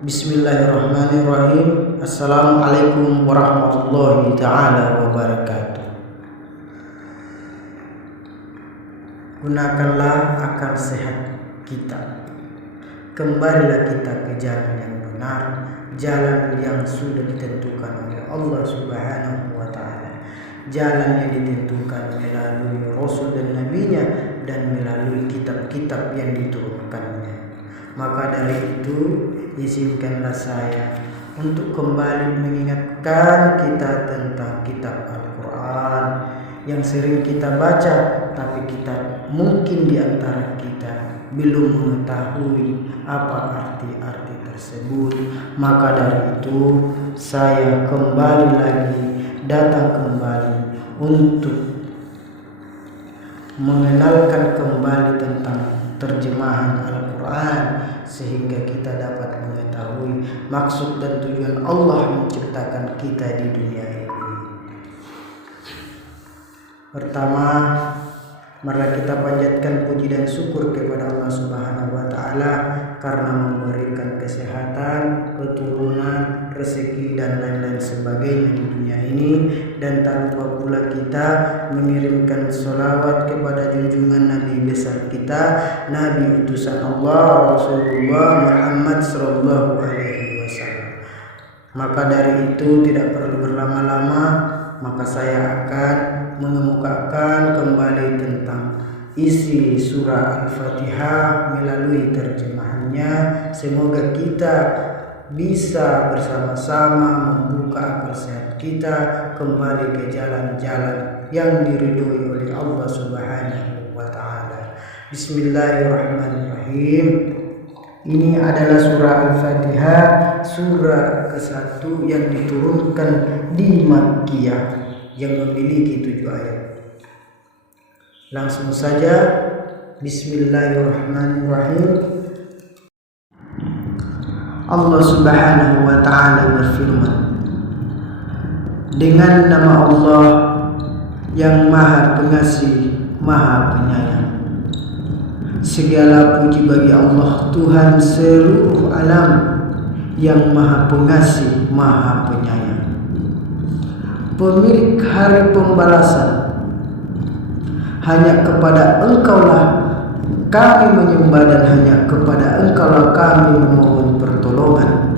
Bismillahirrahmanirrahim. Assalamualaikum warahmatullahi ta'ala wabarakatuh. Gunakanlah akal sehat kita. Kembalilah kita ke jalan yang benar, jalan yang sudah ditentukan oleh Allah Subhanahu wa ta'ala, jalan yang ditentukan melalui Rasul dan Nabi-Nya dan melalui kitab-kitab yang diturunkannya. Maka dari itu, izinkanlah saya untuk kembali mengingatkan kita tentang kitab Al-Quran yang sering kita baca, tapi kita mungkin di antara kita belum mengetahui apa arti-arti tersebut. Maka dari itu, saya datang kembali untuk mengenalkan kembali tentang terjemahan Al-Quran, sehingga kita dapat mengetahui maksud dan tujuan Allah menciptakan kita di dunia ini. Pertama, mari kita panjatkan puji dan syukur kepada Allah Subhanahu wa ta'ala karena memberikan kesehatan, keturunan, rezeki dan lain-lain sebagainya di dunia ini. Dan tak lupa pula kita mengirimkan sholawat kepada junjungan Nabi besar kita, Nabi utusan Allah Rasulullah Muhammad sallallahu alaihi wasallam. Maka dari itu tidak perlu berlama-lama, maka saya akan mengemukakan kembali tentang isi surah Al-Fatihah melalui terjemahannya. Semoga kita bisa bersama-sama membuka akal sehat kita kembali ke jalan-jalan yang diridhoi oleh Allah Subhanahu wa ta'ala. Bismillahirrahmanirrahim. Ini adalah surah Al-Fatihah, surah ke-1 yang diturunkan di Makkiyah yang memiliki 7 ayat. Langsung saja, Bismillahirrahmanirrahim. Allah Subhanahu wa ta'ala berfirman, dengan nama Allah yang Maha Pengasih, Maha Penyayang. Segala puji bagi Allah, Tuhan seluruh alam, yang Maha Pengasih, Maha Penyayang, pemilik hari pembalasan. Hanya kepada Engkaulah kami menyembah dan hanya kepada Engkaulah kami memohon pertolongan.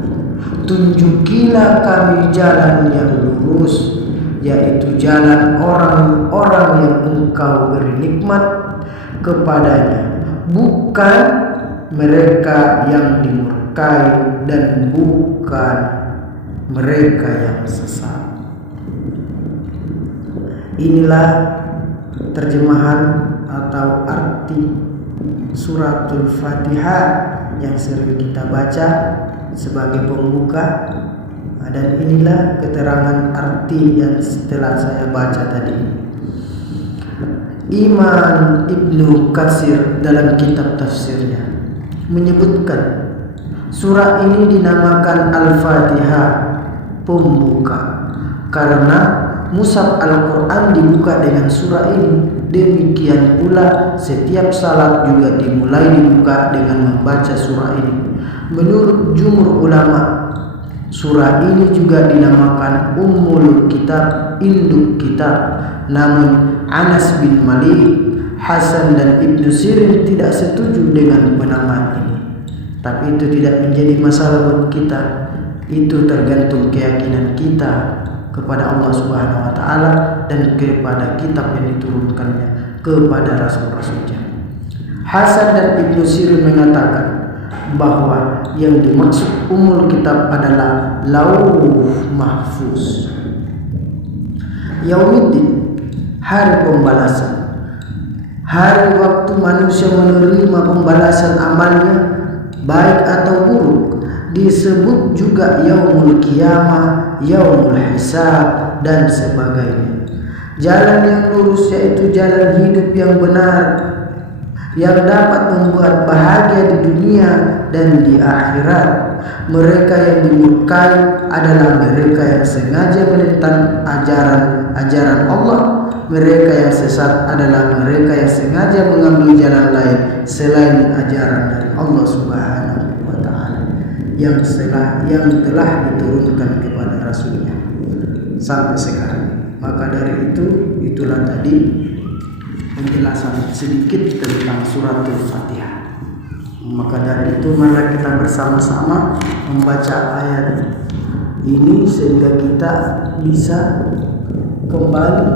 Tunjukilah kami jalan yang lurus, yaitu jalan orang-orang yang Engkau beri nikmat kepadanya, bukan mereka yang dimurkai dan bukan mereka yang sesat. Inilah terjemahan atau arti suratul Fatihah yang sering kita baca sebagai pembuka, dan inilah keterangan arti yang setelah saya baca tadi. Imam Ibnu Katsir dalam kitab tafsirnya menyebutkan surah ini dinamakan Al-Fatihah, pembuka, karena mushaf Al-Quran dibuka dengan surah ini. Demikian pula setiap salat juga dimulai dibuka dengan membaca surah ini. Menurut jumhur ulama, surah ini juga dinamakan Ummul Kitab, induk kitab. Namun Anas bin Malik, Hasan dan Ibnu Sirin tidak setuju dengan penamaan ini. Tapi itu tidak menjadi masalah buat kita. Itu tergantung keyakinan kita kepada Allah Subhanahu wa ta'ala dan kepada kitab yang diturunkannya kepada rasul-rasulnya. Hasan dan Ibnu Sirin mengatakan bahwa yang dimaksud Ummul Kitab adalah Lauh Mahfuz. Yaumiddin, hari pembalasan, hari waktu manusia menerima pembalasan amalnya baik atau buruk. Disebut juga Yaumul Qiyamah, Yaumul Hisab dan sebagainya. Jalan yang lurus yaitu jalan hidup yang benar, yang dapat membuat bahagia di dunia dan di akhirat. Mereka yang dimurkai adalah mereka yang sengaja menentang ajaran Allah. Mereka yang sesat adalah mereka yang sengaja mengambil jalan lain selain ajaran dari Allah Subhanahu wa ta'ala. yang telah diturunkan kepada Rasulnya sampai sekarang. Maka dari itulah tadi penjelasan sedikit tentang suratul Fatihah. Maka dari itu mari kita bersama-sama membaca ayat ini sehingga kita bisa kembali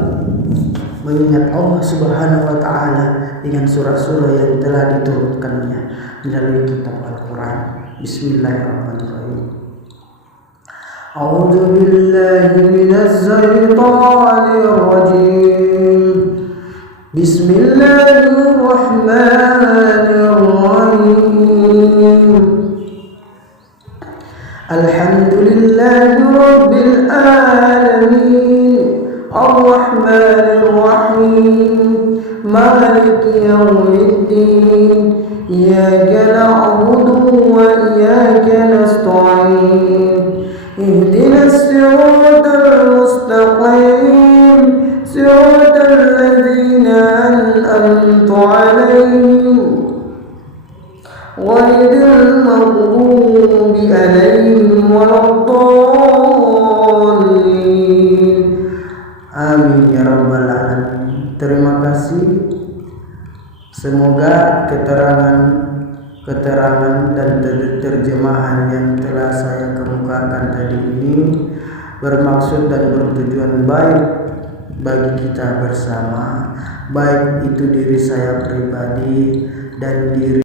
mengingat Allah Subhanahu wa taala dengan surah-surah yang telah diturunkannya melalui kitab Al-Qur'an. Bismillahirrahmanirrahim. A'udzu billahi minaz shaitonir rajim. Bismillahirrahmanirrahim. Alhamdulillahi rabbil alamin. Ar-Rahmanir Rahim. Maliki yaumiddin. Iyyaka na'budu wa iyyaka nasta'in. Ihdinas siratal mustaqim. Siratal ladzina an'amta 'alaihim ghairil maghdubi 'alaihim waladdallin. Amin ya rabbal alamin. Terima kasih. Semoga keterangan dan terjemahan yang telah saya kemukakan tadi ini bermaksud dan bertujuan baik bagi kita bersama, baik itu diri saya pribadi dan diri